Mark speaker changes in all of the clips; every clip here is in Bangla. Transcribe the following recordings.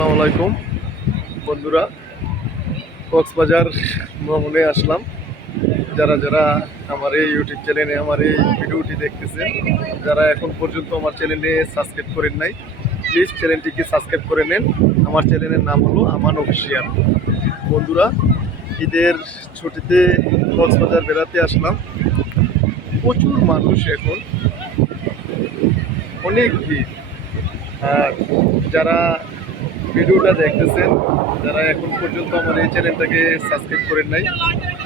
Speaker 1: আলাইকুম। বন্ধুরা, কক্সবাজার ভ্রমণে আসলাম। যারা যারা আমার এই ইউটিউব চ্যানেলে আমার এই ভিডিওটি দেখতেছেন, যারা এখন পর্যন্ত আমার চ্যানেলে সাবস্ক্রাইব করেন নাই প্লিজ চ্যানেলটিকে সাবস্ক্রাইব করে নেন। আমার চ্যানেলের নাম হলো আমান অফিসিয়াল বন্ধুরা, ঈদের ছুটিতে কক্সবাজার বেড়াতে আসলাম। প্রচুর মানুষ এখন। অনেক ভিড়। আর যারা ভিডিওটা দেখতেছেন, যারা এখন পর্যন্ত আমার এই চ্যানেলটাকে সাবস্ক্রাইব করেন নাই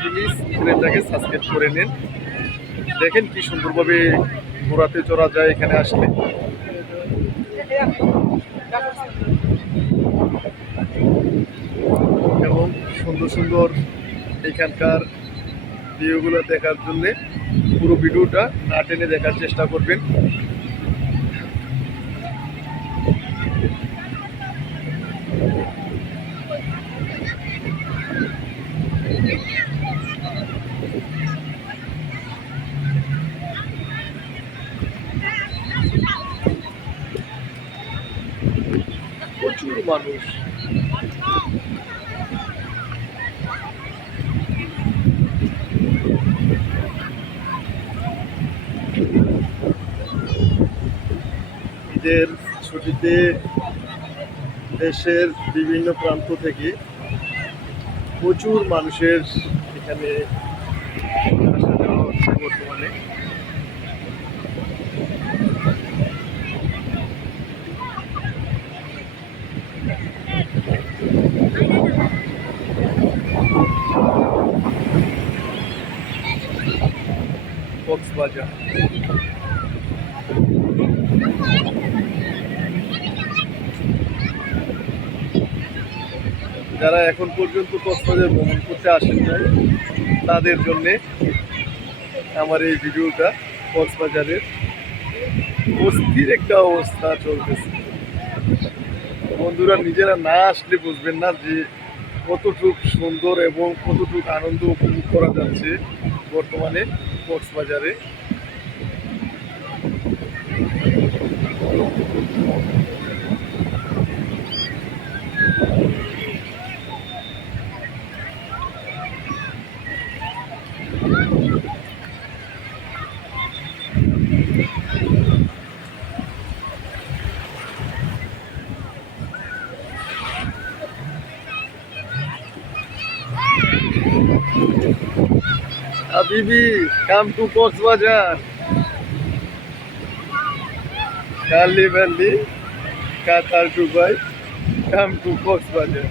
Speaker 1: প্লিজ চ্যানেলটাকে সাবস্ক্রাইব করে নিন। দেখেন কি সুন্দরভাবে ঘোরাতে, চড়া যায় এখানে আসলে। এবং সুন্দর সুন্দর এখানকার ভিডিওগুলো দেখার জন্যে পুরো ভিডিওটা না টেনে দেখার চেষ্টা করবেন প্রচুর মানুষ। ঈদের ছুটিতে দেশের বিভিন্ন প্রান্ত থেকে প্রচুর মানুষের এখানে আসা যাওয়া হচ্ছে বর্তমানে। যারা এখন পর্যন্ত কক্সবাজার ভ্রমণ করতে আসেন নাই, তাদের জন্যে আমার এই ভিডিওটা কক্সবাজারের অস্থির একটা অবস্থা চলতেছে। বন্ধুরা, নিজেরা না আসলে বুঝবেন না যে কতটুক সুন্দর এবং কতটুক আনন্দ উপভোগ করা যাচ্ছে। বর্তমানে কক্সবাজারে Habibi, come to Coxbajar. Kali Valley, Qatar Dubai, come to Coxbajar.